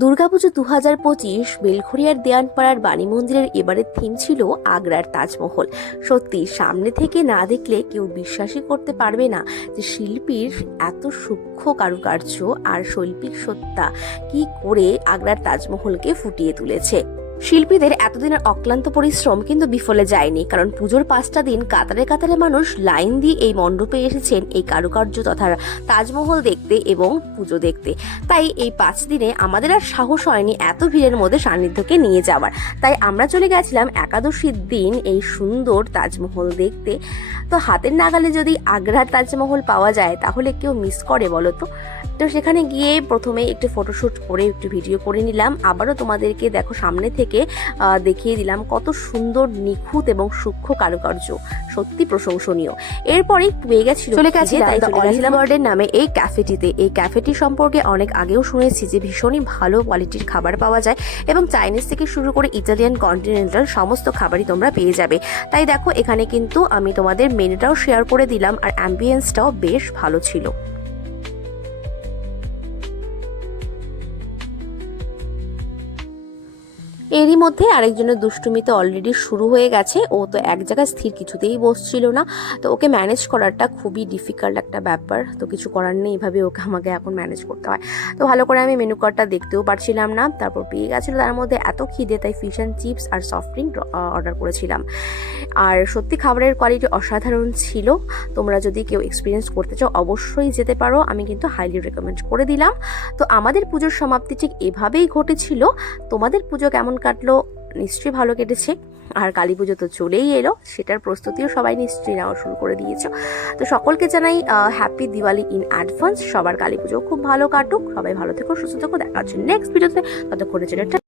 দুর্গাপুজো 2025 বেলঘরিয়ার দেয়ানপাড়ার বাণী মন্দিরের এবারের থিম ছিল আগ্রার তাজমহল। সত্যি সামনে থেকে না দেখলে কেউ বিশ্বাসই করতে পারবে না যে শিল্পীর এত সূক্ষ্ম কারুকার্য আর শৈল্পিক সত্তা কি করে আগ্রার তাজমহলকে ফুটিয়ে তুলেছে। শিল্পীদের এতদিনের অক্লান্ত পরিশ্রম কিন্তু বিফলে যায়নি, কারণ পুজোর 5টা দিন কাতারে কাতারে মানুষ লাইন দিয়ে এই মণ্ডপে এসেছেন এই কারুকার্য তথা তাজমহল দেখতে এবং পুজো দেখতে। তাই এই 5 দিনে আমাদের আর সাহস হয়নি এত ভিড়ের মধ্যে সান্নিধ্যকে নিয়ে যাওয়ার। তাই আমরা চলে গেছিলাম একাদশীর দিন এই সুন্দর তাজমহল দেখতে। তো হাতের নাগালে যদি আগ্রার তাজমহল পাওয়া যায় তাহলে কেউ মিস করে বলো তো? তো সেখানে গিয়ে প্রথমে একটু ফটোশ্যুট করে একটু ভিডিও করে নিলাম, আবারও তোমাদেরকে দেখো সামনে থেকে দেখিয়ে দিলাম কত সুন্দর নিখুঁত এবং সূক্ষ্ম কারুকার্য, সত্যি প্রশংসনীয়। এরপরে পেয়ে গেছিল চলে গেছিলাম গার্ডেন নামে এই ক্যাফেটিতে। এই ক্যাফেটি সম্পর্কে অনেক আগেও শুনেছি যে ভীষণই ভালো কোয়ালিটির খাবার পাওয়া যায় এবং চাইনিজ থেকে শুরু করে ইটালিয়ান কন্টিনেন্টাল সমস্ত খাবারই তোমরা পেয়ে যাবে। তাই দেখো এখানে কিন্তু আমি তোমাদের মেনুটাও শেয়ার করে দিলাম, আর অ্যাম্বিয়েন্সটাও বেশ ভালো ছিল। এরই মধ্যে আরেকজনের দুষ্টুমি তো অলরেডি শুরু হয়ে গেছে। ও তো এক জায়গায় স্থির কিছুতেই বসছিল না, তো ওকে ম্যানেজ করাটা খুবই ডিফিকাল্ট একটা ব্যাপার। তো কিছু করার নেই, এইভাবে আমাকে এখন ম্যানেজ করতে হয়। তো ভালো করে আমি মেনু কার্ডটা দেখতেও পারছিলাম না। তারপর পেয়ে গেছিলো তার মধ্যে এত খিদে, তাই ফিশ অ্যান্ড চিপস আর সফট ড্রিঙ্ক অর্ডার করেছিলাম। আর সত্যি খাবারের কোয়ালিটি অসাধারণ ছিল। তোমরা যদি কেউ এক্সপিরিয়েন্স করতে চাও অবশ্যই যেতে পারো, আমি কিন্তু হাইলি রেকমেন্ড করে দিলাম। তো আমাদের পুজোর সমাপ্তি ঠিক এভাবেই ঘটেছিল। তোমাদের পুজো কেমন কাটলো? নিশ্চয়ই ভালো কেটেছে। আর কালী পুজো তো চলেই এলো, সেটার প্রস্তুতিও সবাই নিশ্চয়ই নেওয়া শুরু করে দিয়েছো। তো সকলকে জানাই হ্যাপি দিওয়ালি ইন অ্যাডভান্স। সবার কালী পুজো খুব ভালো কাটুক, সবাই ভালো থেকো, সুস্থ থেকো। দেখা হচ্ছে নেক্সট ভিডিওতে, ততক্ষণের জন্য